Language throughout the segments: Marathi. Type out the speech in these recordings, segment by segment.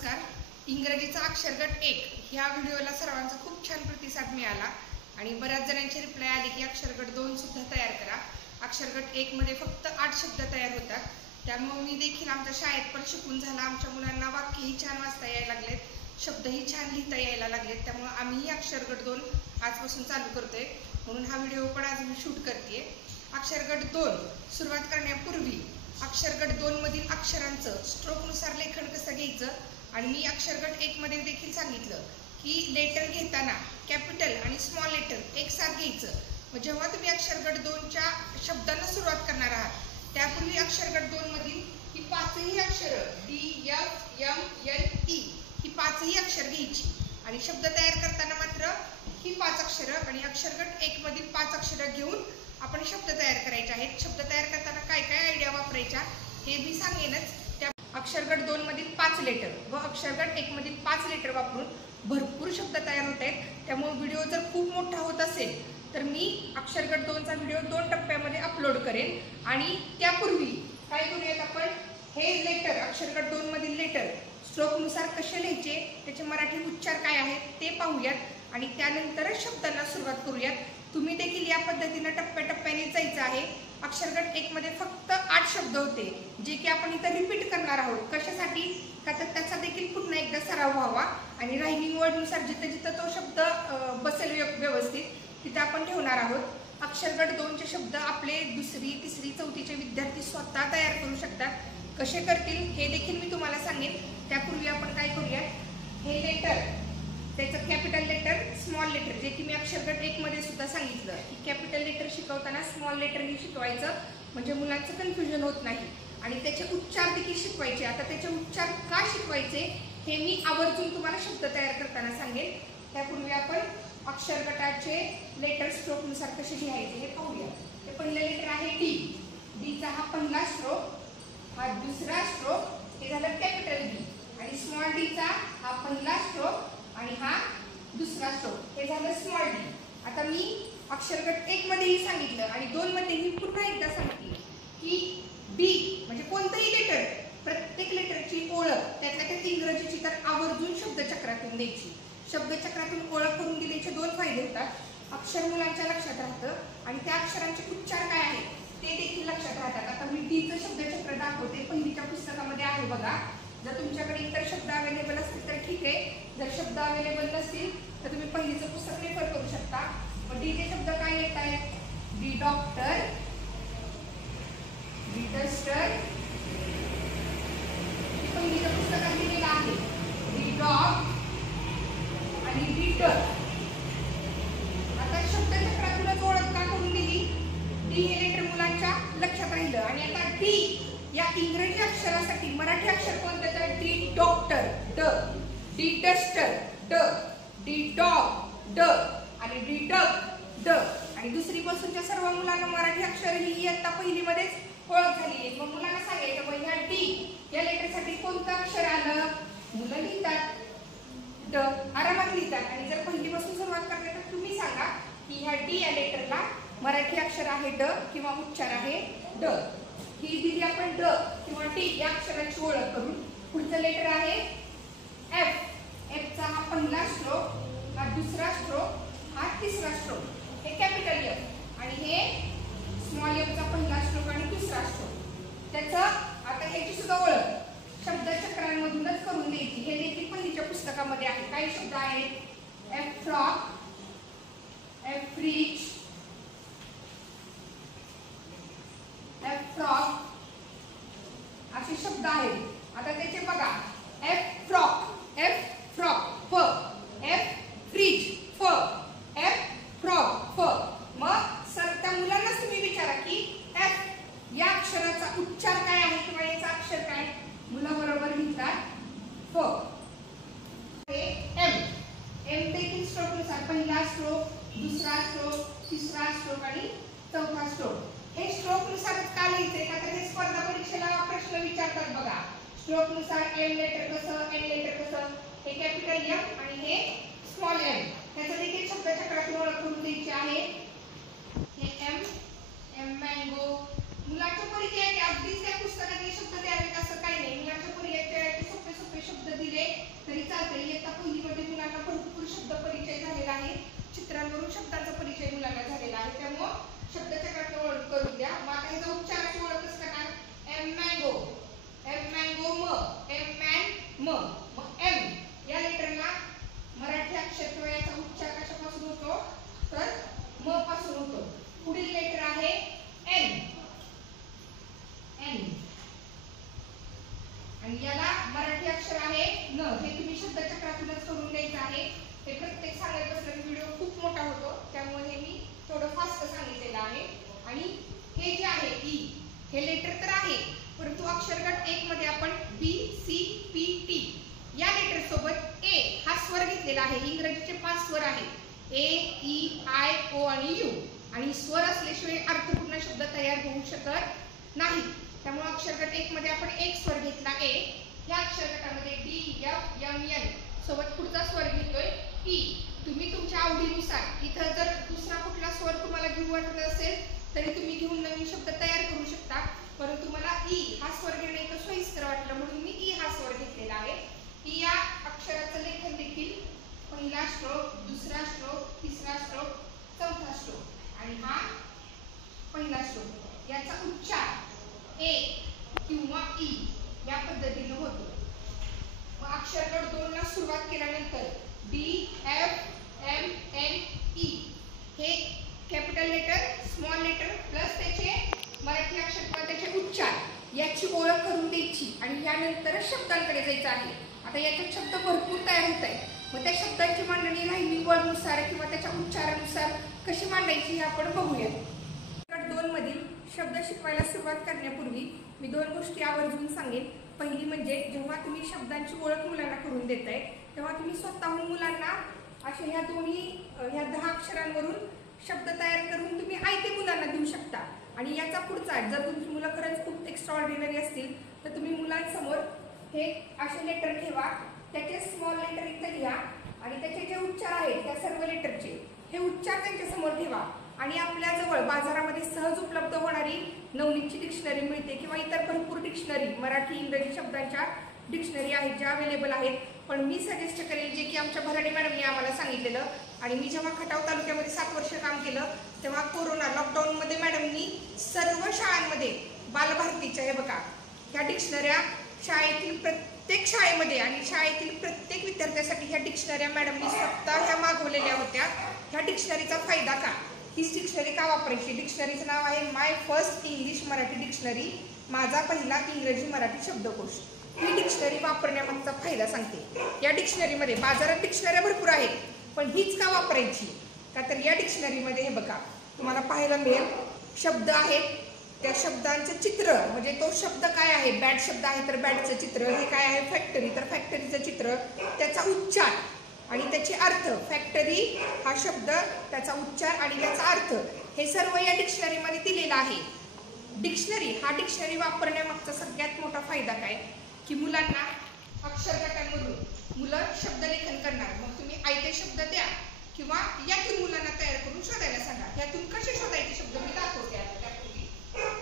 नमस्कार. इंग्रजीचा अक्षरगट 1 ह्या व्हिडिओला सर्वांचा खूप छान प्रतिसाद मिळाला आणि बऱ्याच जणांची रिप्लाय आली की अक्षरगट 2 सुद्धा तयार करा. अक्षरगट 1 मध्ये फक्त 8 शब्द तयार होतात. त्यामुळे मी देखील आमच्या शाळेत पण शिकून झाला. आमच्या मुलांना वाक्यही छान वाचता यायला लागलेत, शब्दही छान लिहिता यायला लागलेत. त्यामुळे आम्हीही अक्षरगट 2 आजपासून चालू करतोय. म्हणून हा व्हिडिओ पण आज मी शूट करते. अक्षरगट 2 सुरुवात करण्यापूर्वी अक्षरगट 2 मधील अक्षरांचं स्ट्रोकनुसार लेखन कसं घ्यायचं आणि मी अक्षरगट 1 मध्ये देखील सांगितलं की लेटर घेताना कॅपिटल आणि स्मॉल लेटर एकसाथ घ्यायचं. मग जेव्हा तुम्ही अक्षरगट 2च्या शब्दांना सुरुवात करणार आहात त्यापूर्वी अक्षरगट 2 मधील ही 5ही अक्षरं DFMLE ही 5ही अक्षर घ्यायची आणि शब्द तयार करताना मात्र ही 5 अक्षरं आणि अक्षरगट 1 मधील 5 अक्षरं घेऊन आपण शब्द तयार करायचे आहेत. शब्द तयार करताना काय काय आयडिया वापरायच्या हे मी सांगेनच. त्या अक्षरगट 2 मधील 5 लेटर व अक्षरगट 1 मधील 5 लेटर वापरून भरपूर शब्द तयार होत आहेत. त्यामुळे व्हिडिओ जर खूप मोठा होत असेल तर मी अक्षरगट 2चा व्हिडिओ 2 टप्प्यामध्ये अपलोड करेन आणि त्यापूर्वी काय करूयात आपण हे लेटर अक्षरगट 2 मधील लेटर स्ट्रोकनुसार कसे लिहायचे, त्याचे मराठी उच्चार काय आहेत ते पाहूयात आणि त्यानंतरच शब्दांना सुरुवात करूयात. तुम्ही देखील या पद्धतीने टप्प्याटप्प्याने जायचं आहे. अक्षरगट 1 मध्ये फक्त 8 शब्द होते जे की आपण इथं रिपीट करणार आहोत. कशासाठी? का तर त्याचा देखील पुन्हा एकदा सराव व्हावा आणि रायमिंग वर्डनुसार जिथं जिथं तो शब्द बसेल व्यवस्थित तिथं आपण ठेवणार आहोत. अक्षरगट 2चे शब्द आपले 2री, 3री, 4थीचे विद्यार्थी स्वतः तयार करू शकतात. कसे करतील हे देखील मी तुम्हाला सांगेन. त्यापूर्वी आपण काय करूया, हे लेटर त्याचं कॅपिटल लेटर, स्मॉल लेटर जे की मी अक्षरगट 1 मध्ये सुद्धा सांगितलं की कॅपिटल लेटर शिकवताना स्मॉल लेटरही शिकवायचं म्हणजे मुलांचं कन्फ्युजन होत नाही आणि त्याचे उच्चार देखील शिकवायचे. आता त्याचे उच्चार का शिकवायचे हे मी आवर्जून तुम्हाला शब्द तयार करताना सांगेन. त्यापूर्वी आपण अक्षरगटाचे लेटर स्ट्रोकनुसार कसे लिहायचे हे पाहूया. ते पहिलं लेटर आहे डी. डीचा हा पहिला स्ट्रोक, हा दुसरा स्ट्रोक, हे झालं कॅपिटल डी आणि स्मॉल डीचा हा पहिला स्ट्रोक आणि हा दुसरा स्ट्रोक, हे झालं स्मॉल डी. आता मी अक्षरगट 1 मध्येही सांगितलं आणि 2 मध्येही पुन्हा एकदा सांगितलं की डी म्हणजे कोणतंही लेटर, प्रत्येक लेटरची ओळख त्यातल्या त्यात इंग्रजीची तर आवर्जून शब्दचक्रातून द्यायची. शब्दचक्रातून ओळख करून दिल्याचे 2 फायदे होतात. अक्षर मुलांच्या लक्षात राहतं आणि त्या अक्षरांचे उच्चार काय आहेत ते देखील लक्षात राहतात. आता मी डीचं शब्दचक्र दाखवते, पहिलीच्या पुस्तकामध्ये आहे बघा. जर तुमच्याकडे इतर शब्द अवेलेबल असतील तर ठीक आहे, जर शब्द अवेलेबल नसतील तर तुम्ही पहिलीचं पुस्तक रेफर करू शकता. मग डीचे शब्द काय येत आहेत? डी डॉक्टर, डी डस्टर, पहिलीच्या पुस्तकात दिलेलं आहे डी डॉग आणि डी डक. आता शब्दचक्रातूनच ओळख का करून दिली? डी हे लेटर मुलांच्या लक्षात राहिलं आणि आता डी या इंग्रजी अक्षरासाठी मराठी अक्षर कोणतं तर डी डॉक्टर ड, डी डस्टर ड, डी डॉग ड आणि डी डक ड. आणि दुसरी पासूनच्या सर्व मुलांना मराठी अक्षर ही इयत्ता पहिलीमध्येच ओळख झाली आहे. मग मुलांना सांगायचं मग ह्या डी या लेटरसाठी कोणतं अक्षर आलं? मुलं लिहितात ड, आरामात लिहितात. आणि जर पहिलीपासून सुरुवात करते तर तुम्ही सांगा की ह्या डी या लेटरला मराठी अक्षर आहे ड किंवा उच्चार आहे ड. ही दिली आपण ड किंवा टी या अक्षराची ओळख करून. पुढचं लेटर आहे एफ. एफचा हा पहिला स्ट्रोक, हा दुसरा स्ट्रोक, हा तिसरा स्ट्रोक, हे कॅपिटल एफ आणि हे स्मॉल एफचा पहिला स्ट्रोक आणि दुसरा स्ट्रोक. त्याचं आता ह्याची सुद्धा ओळख शब्दचक्रांमधूनच करून द्यायची. हे देखील पहिलीच्या पुस्तकामध्ये आहे. काही शब्द आहेत F frock, F fridge, F frock असे शब्द आहेत. आता त्याचे बघा एफ फ्रॉक, एफ फ्रॉक फ, एफ फ्रिज फ, एफ फ्रॉक फ. मग सर त्या मुलांनाच तुम्ही विचारा की एफ या अक्षराचा उच्चार काय आहे किंवा याचा अक्षर काय? मुलं बरोबर लिहितात फ. एम. एम देखील स्ट्रोकनुसार पहिला स्ट्रोक, दुसरा स्ट्रोक, तिसरा स्ट्रोक आणि चौथा स्ट्रोक. हे स्ट्रोकनुसारच का लिहायचंय का तर हे स्पर्धा परीक्षेला प्रश्न विचारतात बघा. स्ट्रोकनुसार एम लेटर कसं, एन लेटर कसं, हे कॅपिटल एम आणि हे स्मॉल एम. त्याचं देखील शब्दचक्रातून ओळख करून द्यायची आहे. हे एम, एम मँगो. मुलांच्या परिचयाचे अगदीच त्या पुस्तकातले शब्द द्यावेत असं काही नाही. मुलांच्या परिचयाचे सोपे सोपे शब्द दिले आहे. इंग्रजीचे 5 स्वर आहेत, ए, ई, आय, ओ आणि यू. आणि स्वर असल्याशिवाय अर्थपूर्ण शब्द तयार होऊ शकत नाही. त्यामुळे अक्षर गट 1 मध्ये आपण एक स्वर घेतला ए. ह्या अक्षर गटामध्ये डी, एफ, एम, एन सोबत पुढचा स्वर घेतोय ई. तुम्ही तुमच्या आवडीनुसार इथं जर दुसरा कुठला स्वर तुम्हाला घेऊ वाटत असेल तरी तुम्ही घेऊन नवीन शब्द तयार करू शकता. परंतु मला ई हा स्वर घेणं इथं सोयीस्कर वाटलं म्हणून मी ई हा स्वर घेतलेला आहे. ई या अक्षराचं लेखन देखील पहिला स्ट्रोक, दुसरा स्ट्रोक, तिसरा स्ट्रोक, चौथा स्ट्रोक आणि हा पहिला स्ट्रोक. याचा उच्चार ए किंवा ई या पद्धतीने होतो. मग अक्षर गट 2 ला सुरुवात केल्यानंतर D, F, M, N, E हे capital letter, small letter plus त्याचे मराठी अक्षर किंवा त्याचे उच्चार याची ओळख करून द्यायची आणि यानंतर शब्दांकडे जायचं आहे. आता याच्यात शब्द भरपूर तयार होत आहे. मग त्या शब्दांची मांडणी राहिली वळनुसार किंवा त्याच्या उच्चारानुसार कशी मांडायची हे आपण बघूया. गट 2 मधील शब्द शिकवायला सुरुवात करण्यापूर्वी मी 2 गोष्टी आवर्जून सांगेन. पहिली म्हणजे जेव्हा तुम्ही शब्दांची ओळख मुलांना करून देताय तेव्हा तुम्ही स्वतःहून मुलांना अशा ह्या 10 अक्षरांवरून शब्द तयार करून तुम्ही आयते मुलांना देऊ शकता. आणि याचा पुढचा जर तुमची मुलं खरंच खूप एक्स्ट्राऑर्डिनरी असतील तर तुम्ही मुलांसमोर हे असे लेटर ठेवा, त्याचे स्मॉल लेटर इथं लिहा आणि त्याचे जे उच्चार आहेत त्या सर्व लेटरचे हे उच्चार त्यांच्यासमोर ठेवा. आणि आपल्याजवळ बाजारामध्ये सहज उपलब्ध होणारी नवनीतची डिक्शनरी मिळते किंवा इतर भरपूर डिक्शनरी मराठी इंग्रजी शब्दांच्या डिक्शनरी आहेत ज्या अवेलेबल आहेत. पण मी सजेस्ट करेल जे की आमच्या भराडे मॅडमने आम्हाला सांगितलेलं. आणि मी जेव्हा खटाव तालुक्यामध्ये 7 वर्ष काम केलं तेव्हा कोरोना लॉकडाऊनमध्ये मॅडमनी सर्व शाळांमध्ये बालभारतीच्या हे बघा ह्या डिक्शनऱ्या शाळेतील प्रत्येक शाळेमध्ये आणि शाळेतील प्रत्येक विद्यार्थ्यासाठी ह्या डिक्शनऱ्या मॅडमनी स्वतः ह्या मागवलेल्या होत्या. ह्या डिक्शनरीचा फायदा का, ही डिक्शनरी का वापरायची? डिक्शनरीचं नाव आहे माय फर्स्ट इंग्लिश मराठी डिक्शनरी, माझा पहिला इंग्रजी मराठी शब्दकोश. ही डिक्शनरी वापरण्यामागचा फायदा सांगते. या डिक्शनरीमध्ये बाजारात डिक्शनऱ्या भरपूर आहेत पण हीच का वापरायची? का तर या डिक्शनरीमध्ये हे बघा तुम्हाला पाहायला मिळेल शब्द आहेत, त्या शब्दांचं चित्र म्हणजे तो शब्द काय आहे, बॅट शब्द आहे तर बॅटचं चित्र, हे काय आहे फॅक्टरी तर फॅक्टरीचं चित्र, त्याचा उच्चार आणि त्याचे अर्थ. फॅक्टरी हा शब्द, त्याचा उच्चार आणि त्याचा अर्थ हे सर्व या डिक्शनरीमध्ये दिलेलं आहे. डिक्शनरी वापरण्यामागचा सगळ्यात मोठा फायदा काय की मुलांना अक्षर गटांमधून मुलं शब्दलेखन करणार. मग तुम्ही आयते शब्द द्या किंवा यातून मुलांना तयार करून शोधायला सांगा. यातून कसे शोधायचे शब्द मी दाखवते त्यापूर्वी.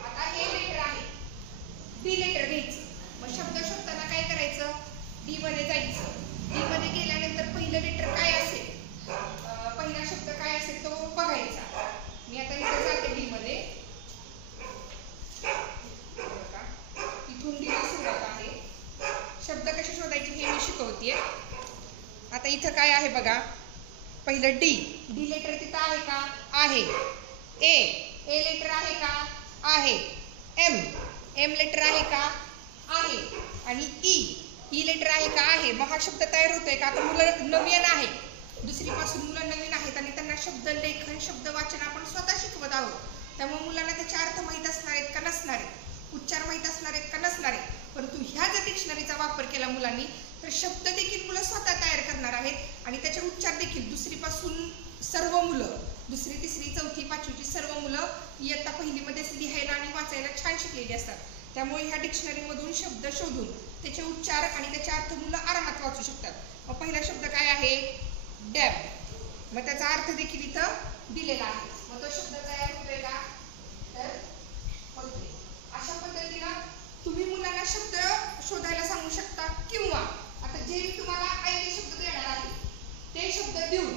आता हे लेटर आहे, डी लेटर घ्यायचं. मग शब्द शोधताना काय करायचं, डी मध्ये जायचं. डी मध्ये गेल्यानंतर पहिलं लेटर काय असेल, पहिला शब्द काय असेल तो बघायचा. मी आता इथे जाते डी मध्ये, इथून डी ला सुरुवात आहे. शब्द कसे शोधायचे हे मी शिकवतेय. आता इथं काय आहे बघा, पहिलं डी, डी लेटर तिथं आहे का, आहे. ए लेटर आहे का, आहे. एम लेटर आहे का, आहे. आणि ई लेटर आहे का, आहे. मग हा शब्द तयार होतोय का? आता मुलं नवीन आहे, दुसरीपासून मुलं नवीन आहेत आणि त्यांना शब्द लेखन शब्द वाचन आपण स्वतः शिकवत आहोत. त्यामुळे मुलांना त्याचे अर्थ माहीत असणार आहेत का नसणार आहेत, उच्चार माहीत असणार आहेत का नसणार आहेत. परंतु ह्या जर डिक्शनरीचा वापर केला मुलांनी तर शब्द देखील मुलं स्वतः तयार करणार आहेत आणि त्याचे उच्चार देखील दुसरीपासून सर्व मुलं, दुसरी तिसरी चौथी पाचवीची सर्व मुलं इयत्ता पहिलीमध्येच लिहायला आणि वाचायला छान शिकलेली असतात. त्यामुळे ह्या डिक्शनरीमधून शब्द शोधून त्याचे उच्चार आणि त्याचे अर्थ मुलं आरामात वाचू शकतात. मग पहिला शब्द काय आहे, डॅब. मग त्याचा अर्थ देखील इथं दिलेला आहे. मग तो शब्द तयार होतोय का, तर होतोय. अशा पद्धतीनं तुम्ही मुलांना शब्द शोधायला सांगू शकता किंवा आता जे मी तुम्हाला आयते शब्द देणार आहे ते शब्द देऊन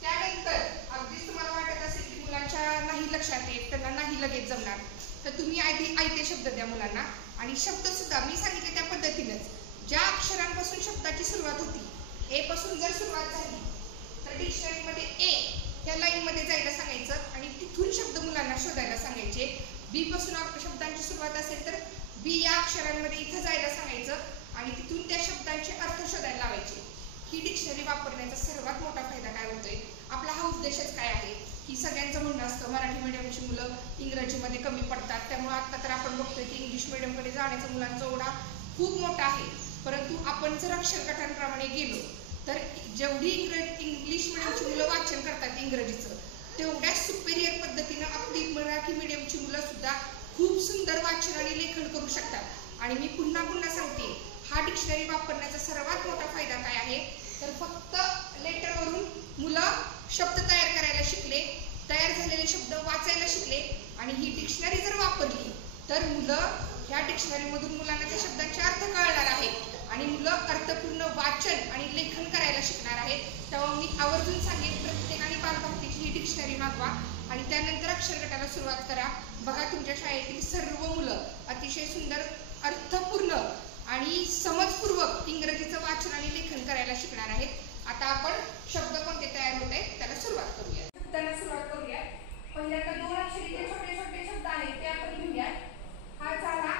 त्यानंतर अगदीच तुम्हाला वाटत असेल की मुलांच्या नाही लक्षात येत, त्यांना नाही लगेच जमणार, तर तुम्ही आयते शब्द द्या मुलांना. आणि शब्द सुद्धा मी सांगितले त्या पद्धतीनंच ज्या अक्षरांपासून शब्दाची सुरुवात होती, ए पासून जर सुरुवात झाली तर डिक्शनरीमध्ये ए या लाईनमध्ये जायला सांगायचं आणि तिथून शब्द मुलांना शोधायला सांगायचे. बी पासून शब्दांची सुरुवात असेल तर बी या अक्षरांमध्ये इथं जायला सांगायचं आणि तिथून त्या शब्दांचे अर्थ शोधायला लावायचे. ही डिक्शनरी वापरण्याचा सर्वात मोठा फायदा काय होतोय, आपला हा उद्देशच काय आहे की सगळ्यांचं म्हणणं असतं मराठी मीडियमची मुलं इंग्रजीमध्ये कमी पडतात. त्यामुळे आता तर आपण बघतोय की इंग्लिश मीडियमकडे जाण्याचा मुलांचा ओढा खूप मोठा आहे. परंतु आपण जर अक्षर गटांप्रमाणे गेलो तर जेवढी इंग्लिश मिडियमची मुलं वाचन करतात इंग्रजीचं, तेवढ्या सुपेरियर पद्धतीनं आपली मराठी मिडियमची मुलं सुद्धा खूप सुंदर वाचन आणि लेखन करू शकतात। आणि मी पुन्हा पुन्हा सांगते, हा डिक्शनरी वापरण्याचा सर्वात मोठा फायदा काय आहे, तर फक्त लेटरवरून मुलं शब्द तयार करायला शिकले, तयार झालेले शब्द वाचायला शिकले, आणि ही डिक्शनरी जर वापरली तर मुलं ह्या डिक्शनरीमधून मुलांना त्या शब्दांचे अर्थ कळणार आहेत आणि मुलं अर्थपूर्ण वाचन आणि लेखन करायला शिकणार आहेत। तेव्हा मी आवर्जून सांगेन, प्रत्येकाने बालभारतीची ही डिक्शनरी मागवा आणि त्यानंतर अक्षर गटाला सुरुवात करा। बघा, तुमच्या शाळेतील सर्व मुलं अतिशय सुंदर, अर्थपूर्ण आणि समजपूर्वक इंग्रजीचं वाचन आणि लेखन करायला शिकणार आहेत। आता आपण शब्द कोणते तयार होत आहेत त्याला सुरुवात करूया। शब्दांना सुरुवात करूया। पहिल्यांदा 2 अक्षरी जे छोटे छोटे शब्द आहेत ते आपण घेऊया। हा झाला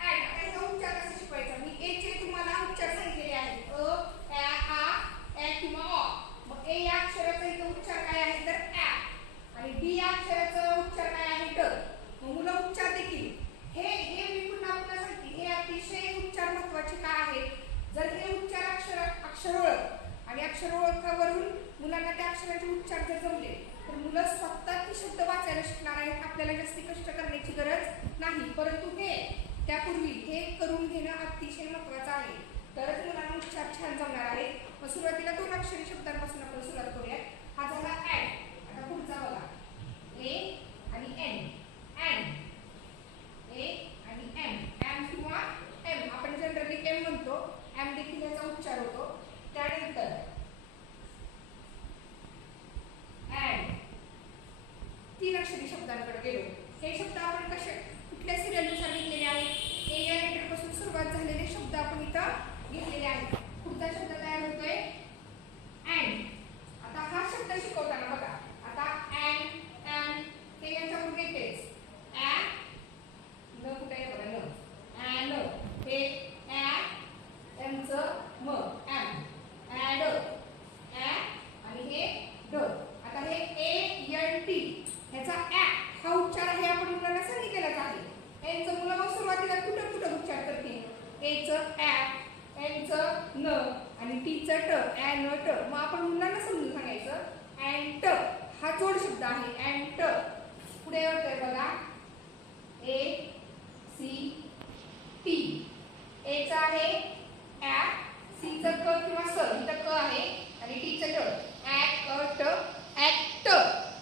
ॲड। आता याचा उच्चार कसा शिकवायचा, मी ए चे तुम्हाला उच्चार सांगितलेले आहेत, अ, आ, ए किंवा अ। मग ए या अक्षराचा इथे उच्चार काय आहे तर ॲ, आणि डी या अक्षराचा उच्चार काय आहे ड। मग मुलं उच्चार देखील हे मी पुन्हा पुन्हा सांगते, हे अतिशय उच्चार महत्त्वाचे का आहेत, जर हे उच्चार अक्षर ओळख आणि अक्षर ओळखावरून मुलांना त्या अक्षराचे उच्चार जर जमले तर मुलं स्वतः ती शब्द वाचायला शिकणार आहेत। आपल्याला जास्ती कष्ट करण्याची गरज नाही, परंतु हे त्यापूर्वी हे करून घेणं अतिशय महत्त्वाचं आहे, तरच मुलांना उच्चार छान जमणार आहे। मग सुरुवातीला 2 अक्षरी शब्दांपासून आपण सुरुवात करूया। हा झाला ॲड। आता पुढचा बघा, ए आणि एन, एन, ए आणि एम, एम किंवा एम, आपण जनरली एम म्हणतो, एम देखील याचा उच्चार होतो। त्यानंतर ॲड, 3 अक्षरी शब्दांकडे गेलो। हे शब्द आपण कुठल्या सिरियलनुसार घेतलेले आहेत, ए या लेटरपासून सुरुवात झालेले शब्द आपण इथं घेतलेले आहेत। पुढचा शब्द तयार होतोय अँड। आता हा शब्द शिकवताना बघा, आता अँड, एम हे याच्यावर येतेच, ॲ न कुठे आहे बघा, न, ॲ न, हे ॲ एमचं म, एम, ॲड, ॲ आणि हे ड। आता हे ए एन टी ह्याचा ॲ हा उच्चार आहे, आपण मुलांना सांगितलेलाच आहे। एनचं मुलं मग सुरुवातीला कुठं कुठं उच्चार करतील, एचं ॲ, एनचं न आणि टीचं ट, ॲ न ट। मग आपण मुलांना समजून सांगायचं, अँड ट हा जोड शब्द आहे, अँड ट। पुढे येतोय बघा, ए सी टी, एचं आहे ॲ, सीचं क किंवा स, इथं क आहे आणि टीचं ट, ॲक्ट, ॲक्ट।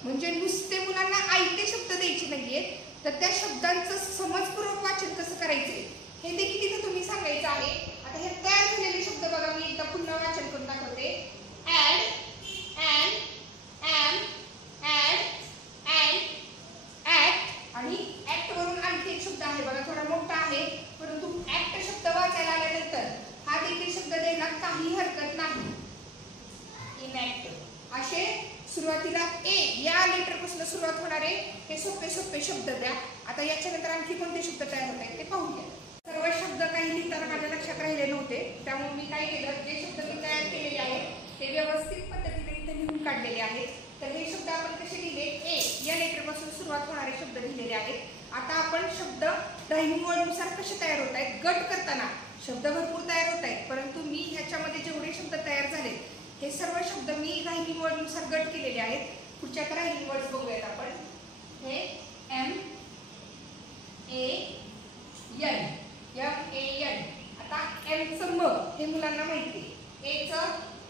म्हणजे नुसते मुलांना आयते शब्द द्यायचे नाहीयेत, तर त्या शब्दांचं समजपूर्वक वाचन कसं करायचंय हे देखील तिथे तुम्ही सांगायचं आहे। आता हे तयार झालेले शब्द बघा, मी एकदा पुन्हा वाचन करून दाखवते, ad, an, am, ad, an, act, आणि ॲक्ट वरून आणखी एक शब्द आहे बघा, थोडा मोठा आहे, परंतु ॲक्ट शब्द वाचायला आल्यानंतर हा देखील शब्द द्यायला काही हरकत नाही, इनॅक्ट। असे सुरुवातीला ए या लेटरपासून सुरुवात होणारे हे सोपे सोपे शब्द द्या। आता याच्यानंतर आणखी कोणते शब्द तयार होत आहेत ते पाहूया। सर्व शब्द काही लिहिताना माझ्या लक्षात राहिले नव्हते, त्यामुळे मी काय केलं, जे शब्द मी तयार केलेले आहेत ते व्यवस्थित पद्धतीने इथे लिहून काढलेले आहेत। तर हे शब्द आपण कसे लिहिले, ए या लेटरपासून सुरुवात होणारे शब्द लिहिलेले आहेत। आता आपण शब्द रायमिंग वर्डनुसार कसे तयार होत आहेत, गट करताना शब्द भरपूर तयार होत आहेत, परंतु मी ह्याच्यामध्ये जेवढे शब्द तयार झाले हे सर्व शब्द मी रायमिंग वर्डनुसार गट केलेले आहेत। पुढच्या रायमिंग वर्ड्स बघूयात आपण। हे M A N, M A N. आता एमचं म हे मुलांना माहिती आहे, एचं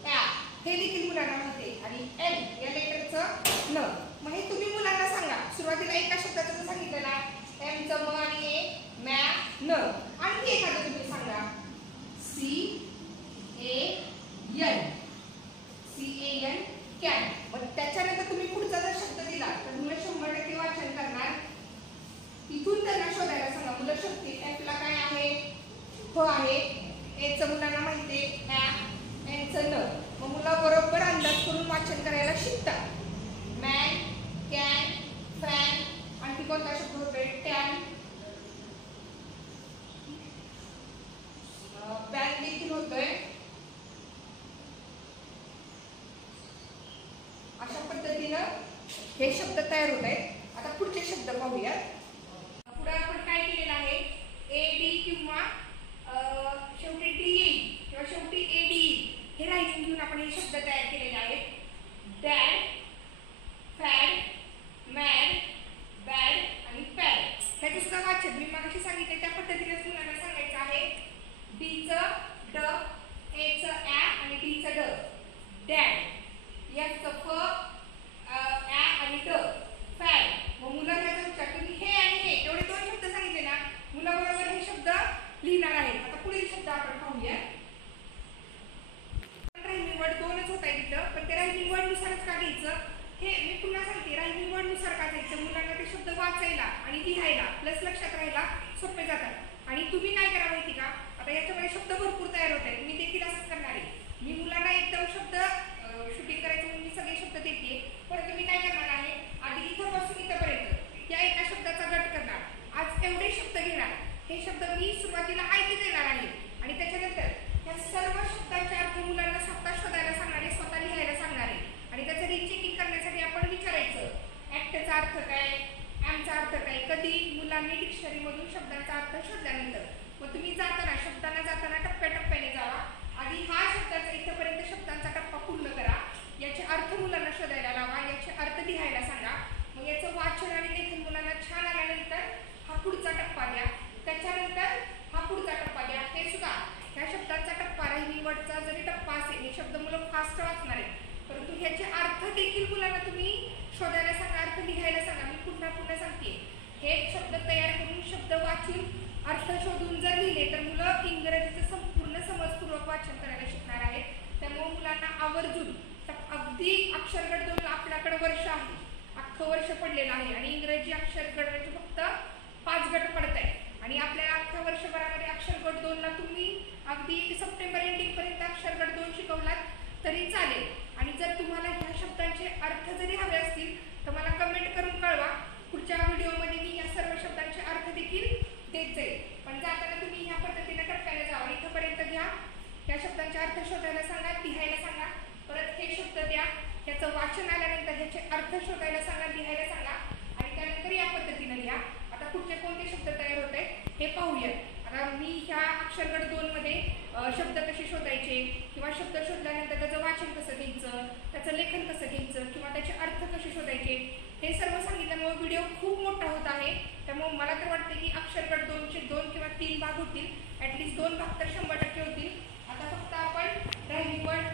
ॲ हे देखील मुलांना माहिती आहे, आणि एन या लेटरचं न। मग हे तुम्ही मुलांना सांगा, सुरुवातीला एका शब्दाचं जर सांगितलं ना, एमचं म आणि ए, मॅ न, आणखी एखादं तुम्ही सांगा, C A N, CAN, can. मग त्याच्यानंतर तुम्ही पुढचा जर शब्द दिला तर मुलं 100% वाचन करणार। तिथून त्यांना शोधायला सांगा, मुलं शोधतील, एफला काय आहे, फ आहे, एचं मुलांना माहिती आहे, ॲ, एनचं न। मग मुलं बरोबर अंदाज करून वाचन करायला शिकतात। मॅन, कॅन, फॅन, आणखी कोणता शब्द होतोय, टॅन, पॅन देखील होतोय। अशा पद्धतीनं हे शब्द तयार होत आहेत। आता पुढचे शब्द पाहूया। पुढे आपण काय केलेलं आहे, ए डी किंवा शेवटी डी येईल किंवा शेवटी ए डी हे रायमिंग घेऊन आपण वाचायला आणि लिहायला प्लस लक्षात राहायला सोपे जातात। आणि तुम्ही काय करा माहिती का, आता याच्यामध्ये शब्द भरपूर तयार होत आहेत, मी देखील असंच करणार आहे। मी मुलांना एकदम शब्द शूटिंग करायचं म्हणून मी सगळे शब्द देते, परंतु मी काय करणार आहे, आधी इथपासून इथपर्यंत या एका शब्दाचा गट करणार। आज एवढे शब्द घेणार, हे शब्द मी सुरुवातीला आयते देणार आहे आणि त्याच्यानंतर या सर्व शब्दांचे अर्थ मुलांना स्वतः शोधायला सांगणार आहे, स्वतः लिहायला सांगणार आहे। आणि त्याचं रिचेकिंग करण्यासाठी आपण विचारायचं ऍक्टचा अर्थ काय, एमचा अर्थ काय। कधी मुलांनी डिक्शनरीमधून शब्दांचा अर्थ शोधल्यानंतर मग तुम्ही शब्दांना जाताना टप्प्याटप्प्याने जावा। आधी हा शब्दाचा इथपर्यंत शब्दांचा टप्पा पूर्ण करा, याचे अर्थ मुलांना शोधायला लावा, याचे अर्थ लिहायला सांगा। मग याचं वाचन आणि लेखन मुलांना छान आल्यानंतर हा पुढचा टप्पा द्या, त्याच्यानंतर हा पुढचा टप्पा द्या। हे सुद्धा ह्या शब्दांचा टप्पा राहिली वरचा जरी टप्पा असेल, हे शब्द मुलं फास्ट वाचणार आहेत, परंतु ह्याचे अर्थ देखील मुलांना तुम्ही शोधायला सांगा, अर्थ लिहायला सांगा। मी पुन्हा सांगते, हे शब्द तयार करून शब्द वाचून अर्थ शोधून जर लिहिले तर मुलं इंग्रजीचं संपूर्ण समजपूर्वक वाचन करायला शिकणार आहेत। त्यामुळे मुलांना आवर्जून अगदी अक्षरगट 2 आपल्याकडे वर्ष आहे, अख्खं वर्ष पडलेलं आहे आणि इंग्रजी अक्षरगटाचे फक्त 5 गट पडत आहेत आणि आपल्याला अख्ख्या वर्षभरामध्ये अक्षरगट 2 ला तुम्ही अगदी सप्टेंबर एंडिंग पर्यंत अक्षरगट 2 शिकवलात तरी चालेल। आणि जर तुम्हाला ह्या शब्दांचे अर्थ जरी हवे असतील तर मला कमेंट करून कळवा, पुढच्या व्हिडिओमध्ये मी या सर्व शब्दांचे अर्थ देखील देत जाईल। पण जाताना तुम्ही ह्या पद्धतीने टप्प्याने जावा, इथपर्यंत घ्या, या शब्दांचे अर्थ शोधायला सांगा, लिहायला सांगा, परत हे शब्द द्या, त्याचं वाचन आल्यानंतर ह्याचे अर्थ शोधायला सांगा, लिहायला सांगा आणि त्यानंतर या पद्धतीने लिहा। आता पुढचे कोणते शब्द तयार होत आहेत हे पाहूयात। आता मी ह्या अक्षरगट 2 मध्ये शब्द कसे शोधायचे किंवा शब्द शोधल्यानंतर त्याचं वाचन कसं घ्यायचं, त्याचं लेखन कसं घ्यायचं किंवा त्याचे अर्थ कसे शोधायचे हे सर्व सांगितल्यामुळे व्हिडिओ खूप मोठा होत आहे। त्यामुळे मला तर वाटते की अक्षरगट 2 चे 2 किंवा 3 भाग होतील, ऍटलीस्ट 2 भाग तर 100% होतील। आता फक्त आपण रायमिंग वर्ड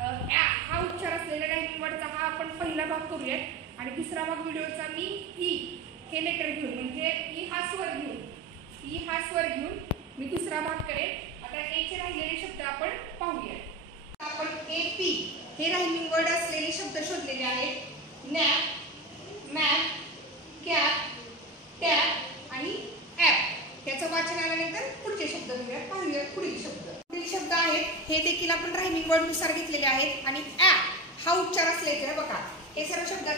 हा उच्चार असलेल्या रायमिंग वर्डचा हा आपण पहिला भाग करूयात आणि दुसरा भाग व्हिडिओचा मी ई हे लेटर घेऊन म्हणजे ई हा स्वर घेऊन मी दुसरा भाग करेन। आता ए चे राहिलेले शब्द आपण पाहूयात। आपण AP हे रायमिंग वर्ड असलेले शब्द शोधलेले आहेत। नॅप, मॅप, कॅप, टॅप आणि ॲप। याचं वाचन आल्यानंतर पुढचे शब्द पाहूयात। पुढील शब्द आहेत हे देखील आपण रायमिंग वर्ड नुसार घेतलेले आहेत आणि ॲप हा उच्चार असलेले बघा, हे सर्व शब्द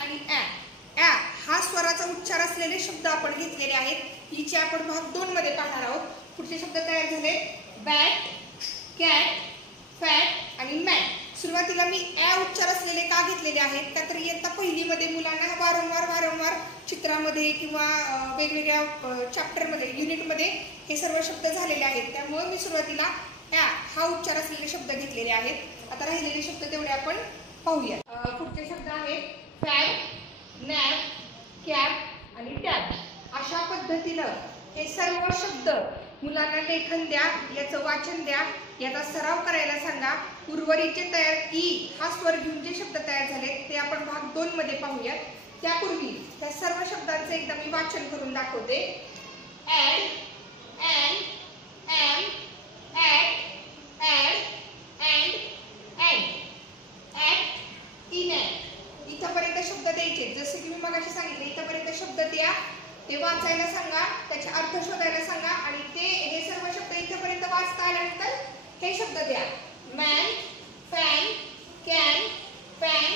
आणि हा स्वराचा उच्चार असलेले शब्द आपण घेतलेले आहेत। हिचे आपण भाग 2 मध्ये पाहणार आहोत। पुढचे शब्द तयार झाले बॅट, कॅट, फॅट आणि मॅट। सुरुवातीला मी उच्चार असलेले का घेतलेले आहेत का तर इयत्ता पहिलीमध्ये मुलांना वारंवार चित्रामध्ये किंवा वेगवेगळ्या चॅप्टरमध्ये युनिटमध्ये हे सर्व शब्द झालेले आहेत, त्यामुळे मी सुरुवातीला हा उच्चार असलेले शब्द घेतलेले आहेत। आता राहिलेले शब्द तेवढे आपण पाहूया। पुढचे शब्द आहेत फॅट, नॅप, कॅप आणि टॅप। अशा पद्धतीनं हे सर्व शब्द मुलांना लेखन द्या, याचं वाचन द्या, याचा सराव करायला सांगा। उर्वरितचे तयार ई हा स्वर घेऊन जे शब्द तयार झाले ते आपण भाग 2 मध्ये पाहूयात। त्यापूर्वी त्या सर्व शब्दांचं एकदा मी वाचन करून दाखवते। Ad, an, am, at, ad, and, ad, at, इनॅट। इथपर्यंत शब्द द्यायचे, जसे की मी मगाशी सांगितले, इथपर्यंत शब्द द्या, ते वाचायला सांगा, त्याचे अर्थ शोधायला सांगा आणि हे सर्व शब्द इथपर्यंत वाचता आल्यानंतर हे शब्द द्या। Man, fan, can, pan,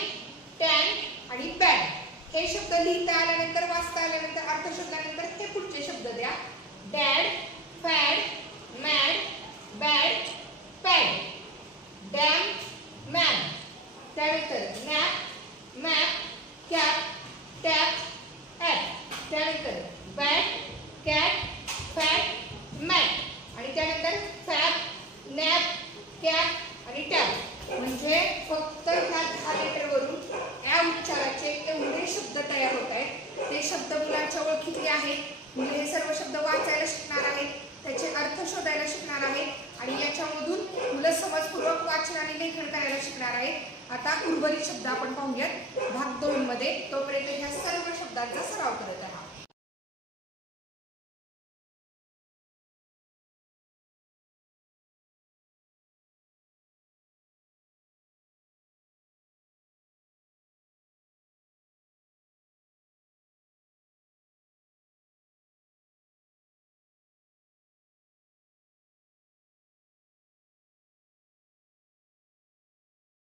tan आणि बॅट। हे शब्द लिहिता आल्यानंतर वाचता आल्यानंतर अर्थ शोधल्यानंतर हे पुढचे शब्द द्या। Dad, fad, mad, bat, pad, dam, man. त्यानंतर nap, map, cap, tap, app. त्यानंतर बॅट, कॅट, फॅट, मॅट आणि त्यानंतर फॅब, नॅप, कॅप आणि टॅप। म्हणजे फक्त ह्या 10 लेटरवरून या उच्चाराचे एवढे शब्द तयार होत आहेत। ते शब्द मुलांच्या ओळखीतले आहेत, मुले हे सर्व शब्द वाचायला शिकणार आहेत, त्याचे अर्थ शोधायला शिकणार आहेत आणि याच्यामधून मुलं समजपूर्वक वाचन आणि लेखन करायला शिकणार आहेत। आता उर्वरित शब्द आपण पाहूयात भाग 2 मध्ये। तोपर्यंत ह्या सर्व शब्दांचा सराव करत आहात।